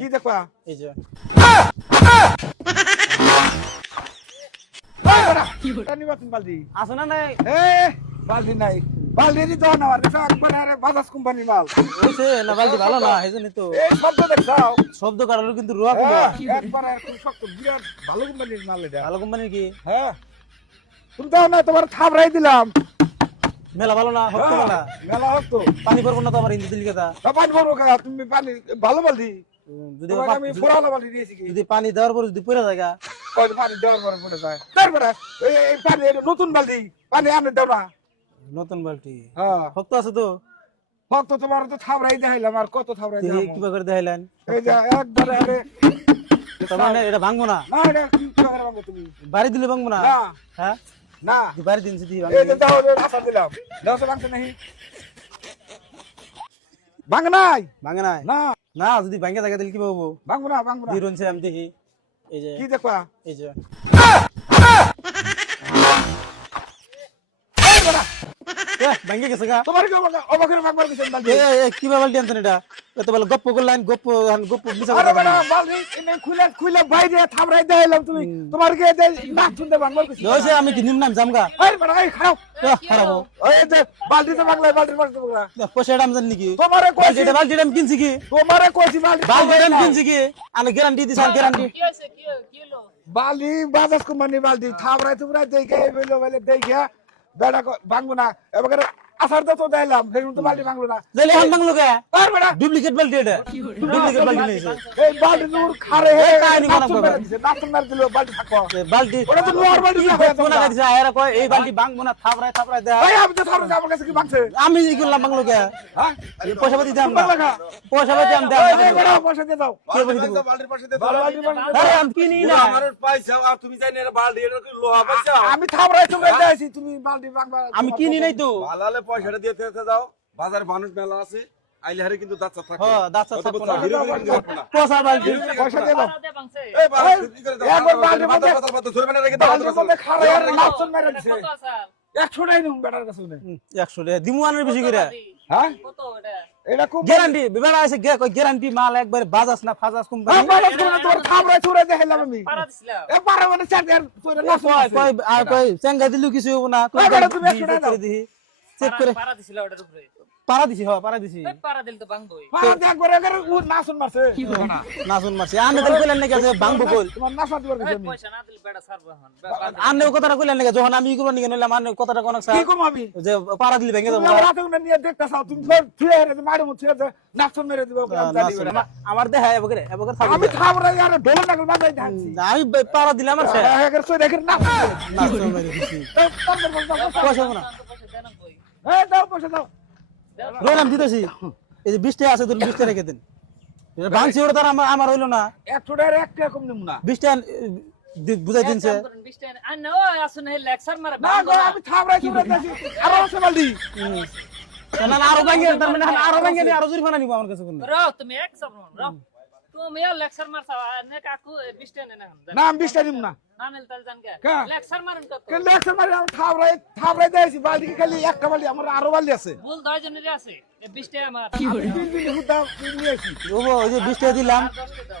কি দেখবা এই যে নিবা তুমি বালতি আছে না নাই এ বালতি নাই বালতি তো না আর একবার আরে বাজাজ কোম্পানির মাল হইছে না বালতি ভালো না এইজন্য তো এই শব্দ দেখছাও শব্দ কাটালো কিন্তু রুয়া কম একবার খুব শক্ত বিরাট ভালো কোম্পানির মাল এটা ভালো কোম্পানির কি হ্যাঁ তুমি দাও না তোমার থাবড়াই দিলাম মেলা ভালো না হতো না মেলা হোক তো পানি পড়বো না তো আমার হিন্দি দিল কথা পানি ভরবো কা তুমি পানি ভালো বালতি যদি তোমাকে আমি ফুরালো বালতি দিয়েছি কি যদি পানি দেওয়ার পর যদি পড়ে যায় কই পানি দেওয়ার পরে পড়ে যায় তারপরে এই পানি এটা নতুন বালতি পানি আনে দাও না নতুন বালতি হ্যাঁ শক্ত আছে তো কত তোমার তো থাবড়াই দেখাইলাম আর কত থাবড়াই দেখি দেখাইলাম কিবা করে দেখাইলেন এই যে একবারে আরে তার মানে এটা ভাঙবো না না এটা কি করে ভাঙবো তুমি বাড়ি দিলে ভাঙবো না না হ্যাঁ না বাড়ি দিন যদি এই যে দাও আশা দিলাম দাও তো ভাঙছে নাহি ভাঙ নাই ভাঙে নাই না না যদি ভাঙে থাকে তাহলে কি পাবো ভাঙবো না দিয়ে রনছে আমি দেখি এই যে কি দেখবা এই যে ভাঙে গেছে গা তোমার কি অবাকের ভাঙবার কিছু বালতি কি বালতি আনছেন এটা এত বলে গপ্প করলেন গপ্প মিছা আরে কথা বড় বালতি এনে খুলে খুলে বাইরে থাবড়াই দেখাইলাম তুমি তোমার কি না শুনতে ভাঙবার কিছু হইছে আমি কি নিম নাম জামগা আরে বড় এই খাও খারাপ ওই যে বালতি তো ভাঙলাই বালতি ভাঙলা পয়সা দাম জানি নাকি তোমারে কইছি বালতি দাম কিনছি কি তোমারে কইছি বালতি বালতি দাম কিনছি কি আমি গ্যারান্টি দিছি গ্যারান্টি কি হলো বালি বাজাজ কোম্পানি বালতি থাবড়াই তোমরা দেখে বলে বলে দেখে বেড়া ভাঙবো না এবার আসার তো দেখাইলাম সেই তো বালতি ভাঙলো না তাহলে এখন বাংলো কে আর বেড়া ডুপ্লিকেট বালতি এটা ডুপ্লিকেট বালতি নিয়েছে এই বালতি দূর খারে হে কাহিনী বানাবো। নাচন মার দিল বালতি থাকো বালতি ওটা তো লোহার বালতি না হয়ে কোনা কাছে আয়রা কয় এই বালতি ভাঙবো না থাপড়ায় দেয় এই আমি তো থাবড়াই আমার কাছে কি ভাঙছে আমি কি করলাম বাংলো কে হ্যাঁ পয়সা পাতি দাম না লাগা পয়সা পাতি আমি এই দাম বেড়া পয়সা দিয়ে দাও কে বলি দিব বালতির পাশে দে বালতি আরে আমি কিনি না আমার পয়সা আর তুমি জানি না বালতি এটা কি লোহা পয়সা আমি থাবড়াই তোমরা দেখাইছি তুমি বালতি ভাঙবা আমি কিনি নাই তো ভালালে পয়সাটা দিয়ে থেকে যাও বাজারে মানুষ মেলা আছে আইলে হারে কিন্তু দাঁত থাকে হ্যাঁ দাঁত থাকবো না না পয়সা বালতি পয়সা দিয়ে দাও দে ভাঙছে এই বালতি করে দাও একবার বালতির মাথা মধ্যে- মাথা মাথা ধরে মানে রেখে দাও বালতির মধ্যে খারে আর নাচন মেরে দিছে কত আছে 100 টাই নুন বেটার কাছে নে 100 টাকা দিমু আনার বেশি করে হ্যাঁ কত এটা এটা খুব গ্যারান্টি বেড়া আছে গ্যারান্টি মাল একবার বাজাজ না ফাজাজ কোম্পানি বাজাজ করে তোর থাবড়াই তোরে দেখাইলাম আমি পারা দিছিলাম এ পারে মানে চার দেন তোরে নাচন কয় কয় আর কয় চেঙ্গা দিলু কিছু হবো না কয় বেটা তুমি 100 টাকা দাও। চেক করে পারা দিছিল ওটার উপরে পারা দিছি হ্যাঁ পারা দিছি ওই পারা দিল তো ভাঙবই পারে দেখ করে করে ও নাচন মারছে নাচুন মারছি আমি তো কইলেন নাকি যে ভাঙবো কইল তোমার নাচা দিবার ওই কাছে আমি পয়সা না দিলে বেটা ছাড়বো এখন আন্নে কথাটা কইলেন নাকি যখন আমি করব নাকি নইলাম আন্নে কথাটা কোন কি কম আমি যে পারা দিলে ভেঙে তুমি যাবো আমার রাতে উনি নিয়ে দেখতে চাও তুমি ধর থুয়ে হেরে মারে মুছে নাচন মেরে দিব আমার দেহা এবগরে থাকবে আমি থাবড়াই আর ঢোল নাগল বাজাই ধানছি আমি পারা দিলাম আমার সে একের সই দেখের নাচ নাচুন মেরে দিছি পয়সা হবো না পয়সা দেন কই এই দাও পয়সা দাও রোলাম দিতেছি এই যে 20 টাকা আছে তুমি 20 টাকা রেখে দেন এটা ভাঙছি ওটা তার আমার হইলো না 100 টাকার 1 টাকা কম দিমু না 20 টাকা বুঝাই দিনছে আন ও আসুন হে লেকচার মারা না গো আমি থাবড়াই তোরে দেখি আর আছে বালদি না না আরো ভাঙে তার মানে আরো ভাঙে নি আরো জরিমানা নিব আমার কাছে কোন রো তুমি এক সেকেন্ড রো তুমি এ লেকচার মারছা নে কাকু 20 টা না না আমি 20 টাকা দিমু না না মিল তাল জান কে কা? লেকচার মারুন কত কেন লেখছে মারি আমি থাবড়াই দেইছি বালদি খালি একটা বালদি আমার আরো বালদি আছে ভুল 10 জনের আছে 20 টা আমার তিন দিন হুদা নিয়ে আসি ওই যে 20 টাকা দিলাম 10 টা